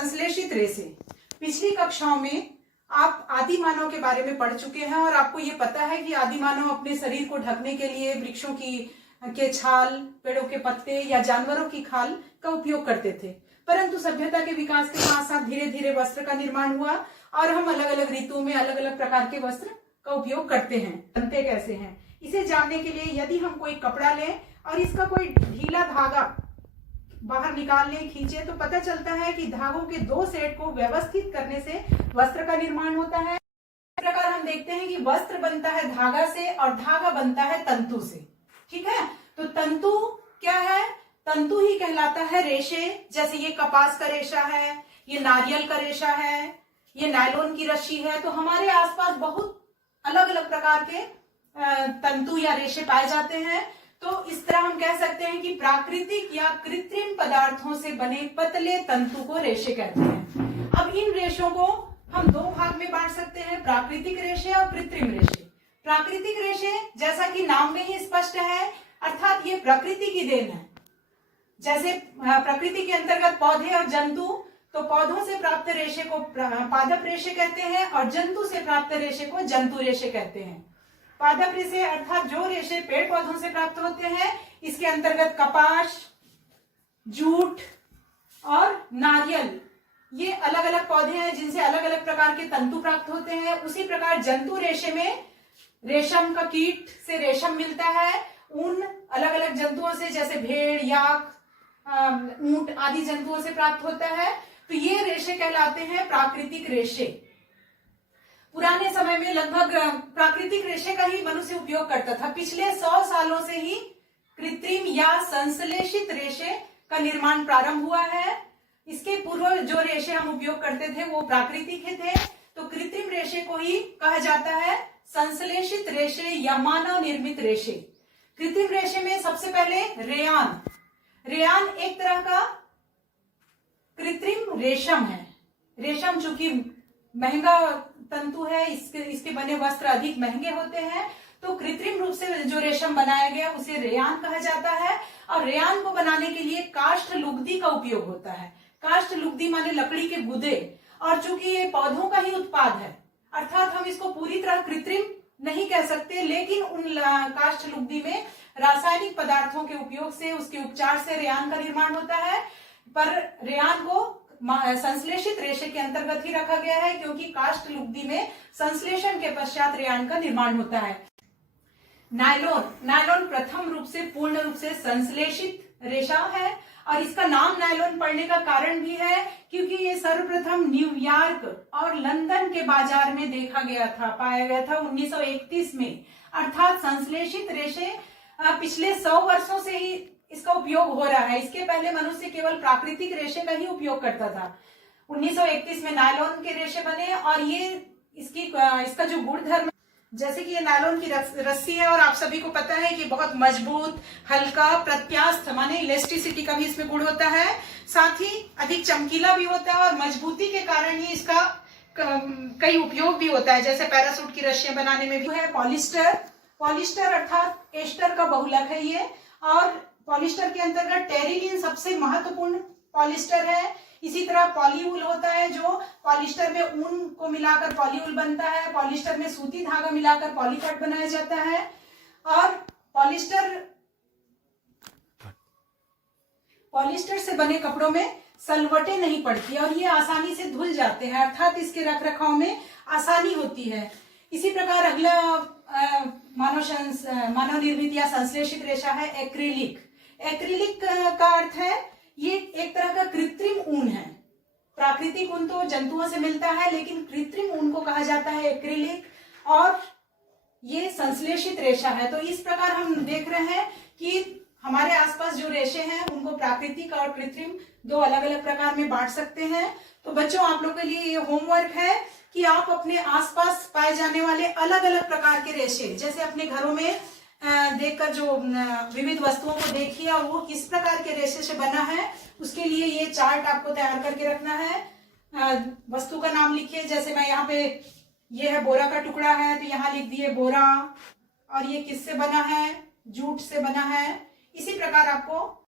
संश्लेषित रेशे। पिछली कक्षाओं में आप आदि मानव के बारे में पढ़ चुके हैं और आपको ये पता है कि आदि मानव अपने शरीर को ढकने के लिए वृक्षों के छाल, पेड़ों के पत्ते या जानवरों की खाल का उपयोग करते थे। परंतु सभ्यता के विकास के साथ साथ धीरे धीरे वस्त्र का निर्माण हुआ और हम अलग अलग ऋतुओं में अलग अलग प्रकार के वस्त्र का उपयोग करते हैं। बनते कैसे हैं इसे जानने के लिए यदि हम कोई कपड़ा लें और इसका कोई ढीला धागा बाहर निकाल लें, खींचे, तो पता चलता है कि धागों के दो सेट को व्यवस्थित करने से वस्त्र का निर्माण होता है। इस प्रकार हम देखते हैं कि वस्त्र बनता है धागा से और धागा बनता है तंतु से। ठीक है, तो तंतु क्या है? तंतु ही कहलाता है रेशे। जैसे ये कपास का रेशा है, ये नारियल का रेशा है, ये नायलॉन की रस्सी है। तो हमारे आसपास बहुत अलग अलग प्रकार के तंतु या रेशे पाए जाते हैं। तो इस तरह हम कह सकते हैं कि प्राकृतिक या कृत्रिम पदार्थों से बने पतले तंतु को रेशे कहते हैं। अब इन रेशों को हम दो भाग में बांट सकते हैं, प्राकृतिक रेशे और कृत्रिम रेशे। प्राकृतिक रेशे जैसा कि नाम में ही स्पष्ट है, अर्थात ये प्रकृति की देन है। जैसे प्रकृति के अंतर्गत पौधे और जंतु, तो पौधों से प्राप्त रेशे को पादप रेशे कहते हैं और जंतु से प्राप्त रेशे को जंतु रेशे कहते हैं। पादप रेशे अर्थात जो रेशे पेड़ पौधों से प्राप्त होते हैं, इसके अंतर्गत कपास, जूट और नारियल, ये अलग अलग पौधे हैं जिनसे अलग अलग प्रकार के तंतु प्राप्त होते हैं। उसी प्रकार जंतु रेशे में रेशम का कीट से रेशम मिलता है, ऊन अलग अलग जंतुओं से जैसे भेड़, याक, ऊंट आदि जंतुओं से प्राप्त होता है। तो ये रेशे कहलाते हैं प्राकृतिक रेशे। पुराने समय में लगभग प्राकृतिक रेशे का ही मनुष्य उपयोग करता था। पिछले 100 सालों से ही कृत्रिम या संश्लेषित रेशे का निर्माण प्रारंभ हुआ है। इसके पूर्व जो रेशे हम उपयोग करते थे वो प्राकृतिक ही थे। तो कृत्रिम रेशे को ही कहा जाता है संश्लेषित रेशे या मानव निर्मित रेशे। कृत्रिम रेशे में सबसे पहले रेयान। रेयान एक तरह का कृत्रिम रेशम है। रेशम चूंकि महंगा तंतु है, इसके बने वस्त्र अधिक महंगे होते हैं, तो कृत्रिम रूप से जो रेशम बनाया गया उसे रेयान कहा जाता है। और रेयान को बनाने के लिए काष्ठ लुगदी का उपयोग होता है। काष्ठ लुगदी माने लकड़ी के गुदे, और चूंकि ये पौधों का ही उत्पाद है, अर्थात हम इसको पूरी तरह कृत्रिम नहीं कह सकते, लेकिन उन काष्ठ लुगदी में रासायनिक पदार्थों के उपयोग से, उसके उपचार से रेयान का निर्माण होता है। पर रेयान को संश्लेषित रेशे के अंतर्गत ही रखा गया है, क्योंकि काष्ठ लुगदी में संश्लेषण के पश्चात रेयान का निर्माण होता है। नायलॉन प्रथम रूप से पूर्ण रूप से संश्लेषित रेशा है, और इसका नाम नायलॉन पड़ने का कारण भी है क्योंकि ये सर्वप्रथम न्यूयॉर्क और लंदन के बाजार में देखा गया था, पाया गया था 1931 में। अर्थात संश्लेषित रेशे पिछले 100 वर्षों से ही इसका उपयोग हो रहा है। इसके पहले मनुष्य केवल प्राकृतिक रेशे का ही उपयोग करता था। 1931 में नायलॉन के रेशे बने, और ये इसका जो गुणधर्म, जैसे कि ये नायलॉन की रस्सी है और आप सभी को पता है कि बहुत मजबूत, हल्का, प्रत्यास्थ माने इलेस्टिसिटी का भी इसमें गुण होता है, साथ ही अधिक चमकीला भी होता है, और मजबूती के कारण ही इसका कई उपयोग भी होता है। जैसे पैरासूट की रस्सियां बनाने में भी है। पॉलिस्टर अर्थात एस्टर का बहुलक है ये, और पॉलिस्टर के अंतर्गत टेरिलिन सबसे महत्वपूर्ण पॉलिस्टर है। इसी तरह पॉलीवूल होता है, जो पॉलिस्टर में ऊन को मिलाकर पॉलीवूल बनता है। पॉलिस्टर में सूती धागा मिलाकर पॉलीकॉट बनाया जाता है। और पॉलिस्टर से बने कपड़ों में सलवटें नहीं पड़ती और ये आसानी से धुल जाते हैं, अर्थात इसके रख रखाव में आसानी होती है। इसी प्रकार अगला मानव निर्मित या संश्लेषित रेशा है एक्रिलिक। एक्रिलिक का अर्थ है ये एक तरह का कृत्रिम ऊन है। प्राकृतिक ऊन तो जंतुओं से मिलता है, लेकिन कृत्रिम ऊन को कहा जाता है एक्रिलिक, और ये संश्लेषित रेशा है। तो इस प्रकार हम देख रहे हैं कि हमारे आसपास जो रेशे हैं उनको प्राकृतिक और कृत्रिम दो अलग अलग प्रकार में बांट सकते हैं। तो बच्चों, आप लोगों के लिए ये होमवर्क है कि आप अपने आसपास पाए जाने वाले अलग अलग प्रकार के रेशे, जैसे अपने घरों में देखकर जो विविध वस्तुओं को देखिए और वो किस प्रकार के रेशे से बना है, उसके लिए ये चार्ट आपको तैयार करके रखना है। वस्तु का नाम लिखिए। जैसे मैं यहाँ पे, ये है बोरा का टुकड़ा है, तो यहाँ लिख दिए बोरा, और ये किससे बना है? जूट से बना है। इसी प्रकार आपको